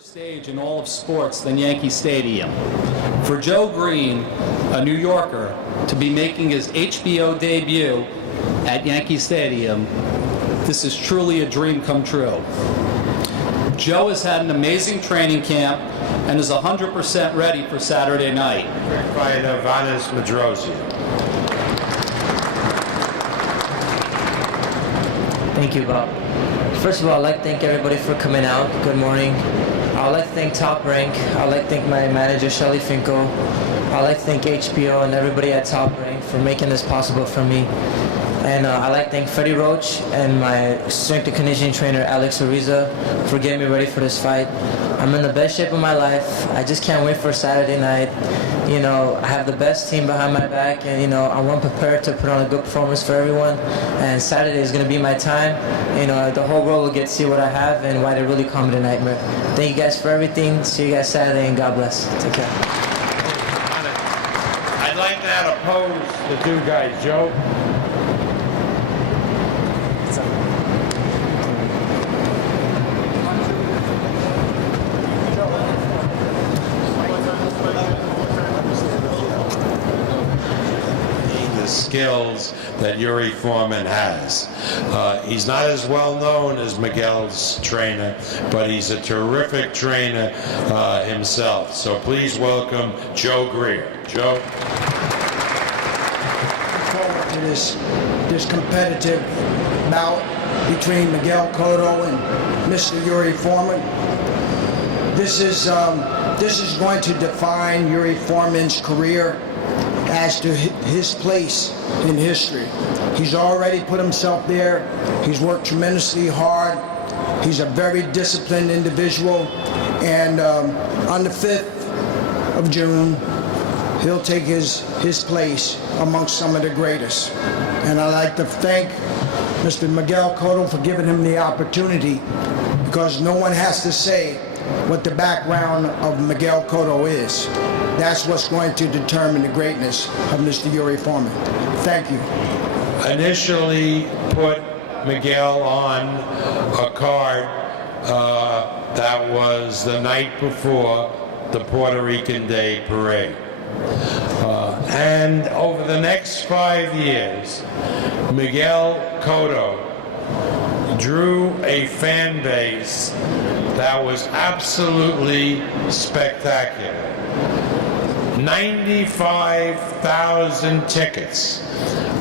Stage in all of sports than Yankee Stadium. For Joe Green, a New Yorker, to be making his HBO debut at Yankee Stadium, this is truly a dream come true. Joe has had an amazing training camp and is 100% ready for Saturday night. Fighter Vanis Medrosia. Thank you, Bob. First of all, I'd like to thank everybody for coming out. Good morning. I'd like to thank Top Rank. I'd like to thank my manager, Shelly Finkel. I'd like to thank HBO and everybody at Top Rank for making this possible for me. And I'd like to thank Freddie Roach and my strength and conditioning trainer, Alex Ariza, for getting me ready for this fight. I'm in the best shape of my life. I just can't wait for Saturday night. You know, I have the best team behind my back, and, you know, I want prepared to put on a good performance for everyone. And Saturday is going to be my time. You know, the whole world will get to see what I have and why they really call me the Nightmare. Thank you guys for everything. See you guys Saturday, and God bless. Take care. I'd like to oppose the two guys, Joe. Skills that Yuri Foreman has. He's not as well known as Miguel's trainer, but he's a terrific trainer himself. So please welcome Joe Greer. Joe. Forward to this competitive bout between Miguel Cotto and Mr. Yuri Foreman. This is going to define Yuri Foreman's career as to his place in history. He's already put himself there. He's worked tremendously hard. He's a very disciplined individual. And on the 5th of June, he'll take his place amongst some of the greatest. And I'd like to thank Mr. Miguel Cotto for giving him the opportunity, because no one has to say what the background of Miguel Cotto is. That's what's going to determine the greatness of Mr. Yuri Foreman. Thank you. Initially put Miguel on a card that was the night before the Puerto Rican Day Parade. And over the next 5 years, Miguel Cotto drew a fan base that was absolutely spectacular. 95,000 tickets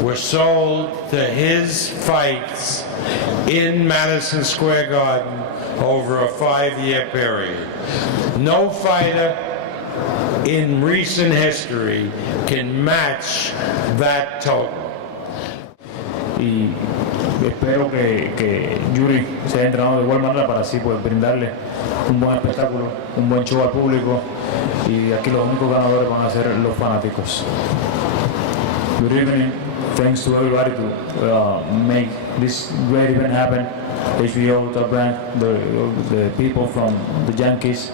were sold to his fights in Madison Square Garden over a 5-year period. No fighter in recent history can match that total. Y espero que Yuri se haya entrenado de igual manera para así pues brindarle un buen espectáculo, un buen show al público, y aquí los únicos ganadores van a ser los fanáticos. Good evening. Thanks to everybody to make this great event happen. HBO, Top Rank, the people from the Yankees.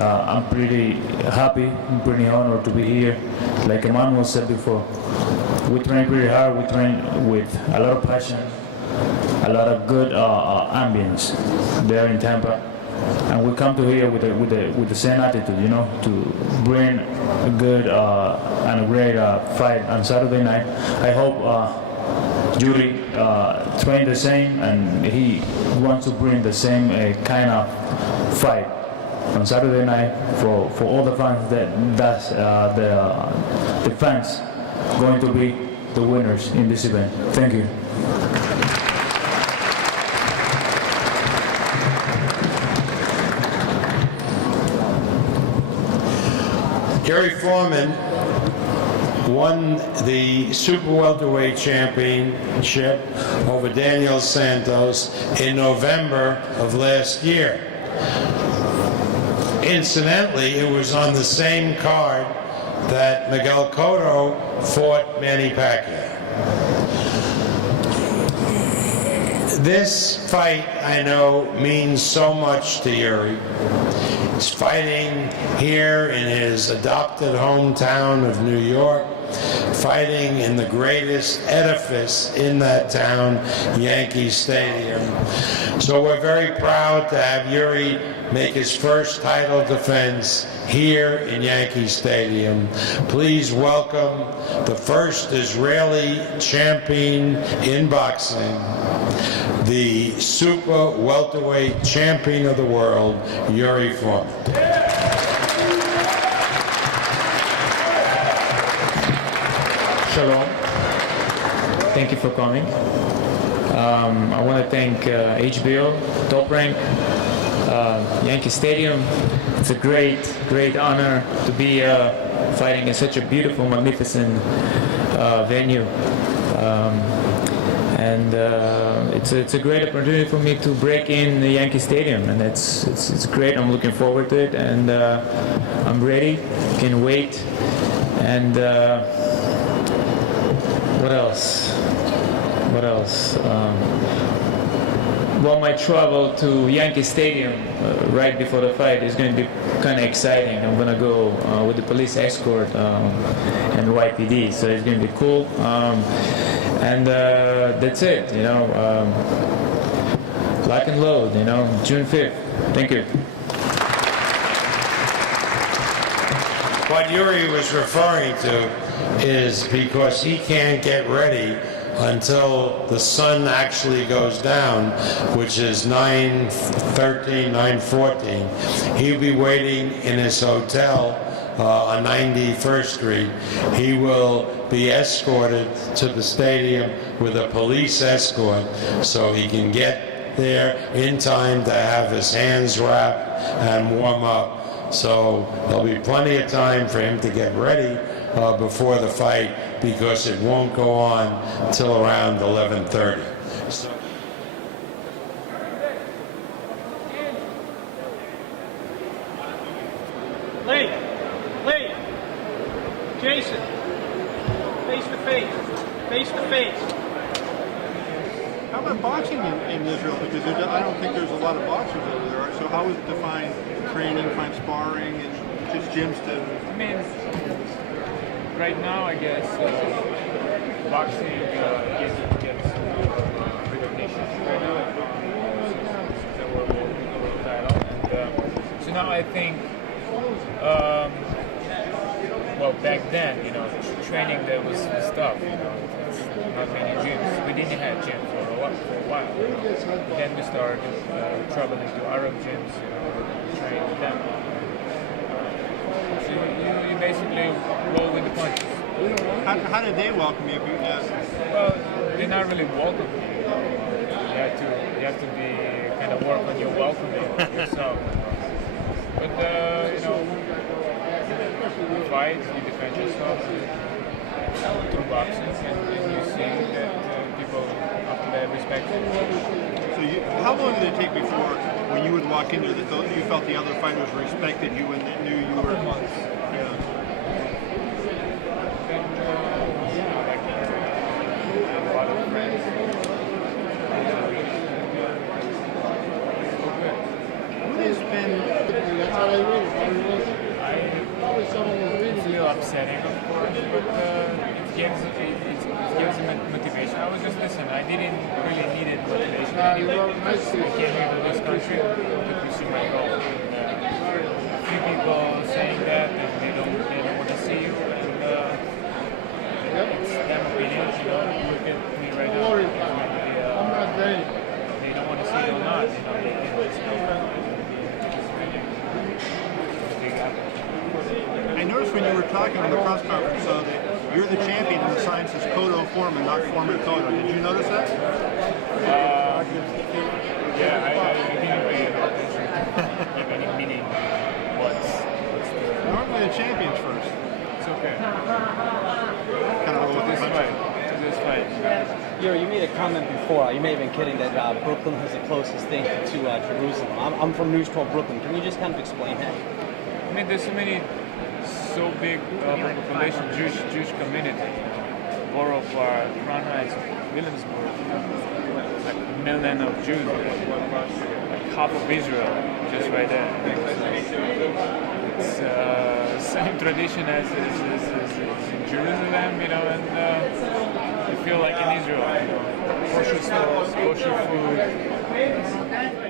I'm pretty happy, I'm pretty honored to be here. Like Emmanuel said before, we train pretty hard, we train with a lot of passion, a lot of good ambience there in Tampa. And we come to here with the same attitude, you know, to bring a good and a great fight on Saturday night. I hope Yuri trained the same, and he wants to bring the same kind of fight on Saturday night for all the fans. That's the fans going to be the winners in this event. Thank you. Yuri Foreman won the Super Welterweight Championship over Daniel Santos in November of last year. Incidentally, it was on the same card that Miguel Cotto fought Manny Pacquiao. This fight, I know, means so much to Yuri. He's fighting here in his adopted hometown of New York. fighting in the greatest edifice in that town, Yankee Stadium. So we're very proud to have Yuri make his first title defense here in Yankee Stadium. Please welcome the first Israeli champion in boxing, the super welterweight champion of the world, Yuri Foreman. Shalom. Thank you for coming. I want to thank HBO, Top Rank, Yankee Stadium. It's a great honor to be fighting in such a beautiful, magnificent venue. And it's a great opportunity for me to break in the Yankee Stadium, and it's great. I'm looking forward to it, and I'm ready. Can't wait. And what else? Well, my travel to Yankee Stadium right before the fight is going to be kind of exciting. I'm going to go with the police escort and YPD, so it's going to be cool. And that's it, lock and load, June 5th. Thank you. What Yuri was referring to is because he can't get ready until the sun actually goes down, which is 9:13, 9:14. He'll be waiting in his hotel on 91st Street. He will be escorted to the stadium with a police escort so he can get there in time to have his hands wrapped and warm up. So there'll be plenty of time for him to get ready before the fight, because it won't go on till around 11:30. So Lee, Jason, face to face. How about boxing in Israel? Because I don't think there's a lot of boxers over there. So how is it to find training, find sparring, and just gyms to? I mean, right now, I guess boxing gets recognition right now. Since they were holding the world title, and so now I think, well, back then, training there was tough. Not many gyms. We didn't have gyms for a while. Then we started traveling to Arab gyms, train with them. So you basically roll with the punches. How did they welcome you? Well, they're not really welcoming you. You have to be kind of work on your welcoming yourself. But you fight, you defend yourself through boxing, and you see that people after that respect you. So how long did it take before, when you would walk into you felt the other fighters respected you and knew you were? It's a little upsetting, of course, but it gives me motivation. I was just listening. I didn't really need it motivation anyway. I came here to this country to pursue my goal. A few people saying that they don't want to see you, and it's their opinion. Look at me right now. They don't want to see you or not. They can just I noticed when you were talking on the press conference that you're the champion and the sign says Cotto Foreman, not Foreman Cotto. Did you notice that? Yeah, I didn't pay any meaning. Normally the champion's first. It's okay. Kind of roll with This fight. Yuri, you made a comment before, you may have been kidding, that Brooklyn has the closest thing to Jerusalem. I'm from News 12 Brooklyn. Can you just kind of explain that? I mean, there's so big population, Jewish community. Borough of Crown Heights, Williamsburg, like a million of Jews, like half of Israel, just right there. it's same tradition as in Jerusalem, you know, and you feel like in Israel, you know, kosher stores, kosher food.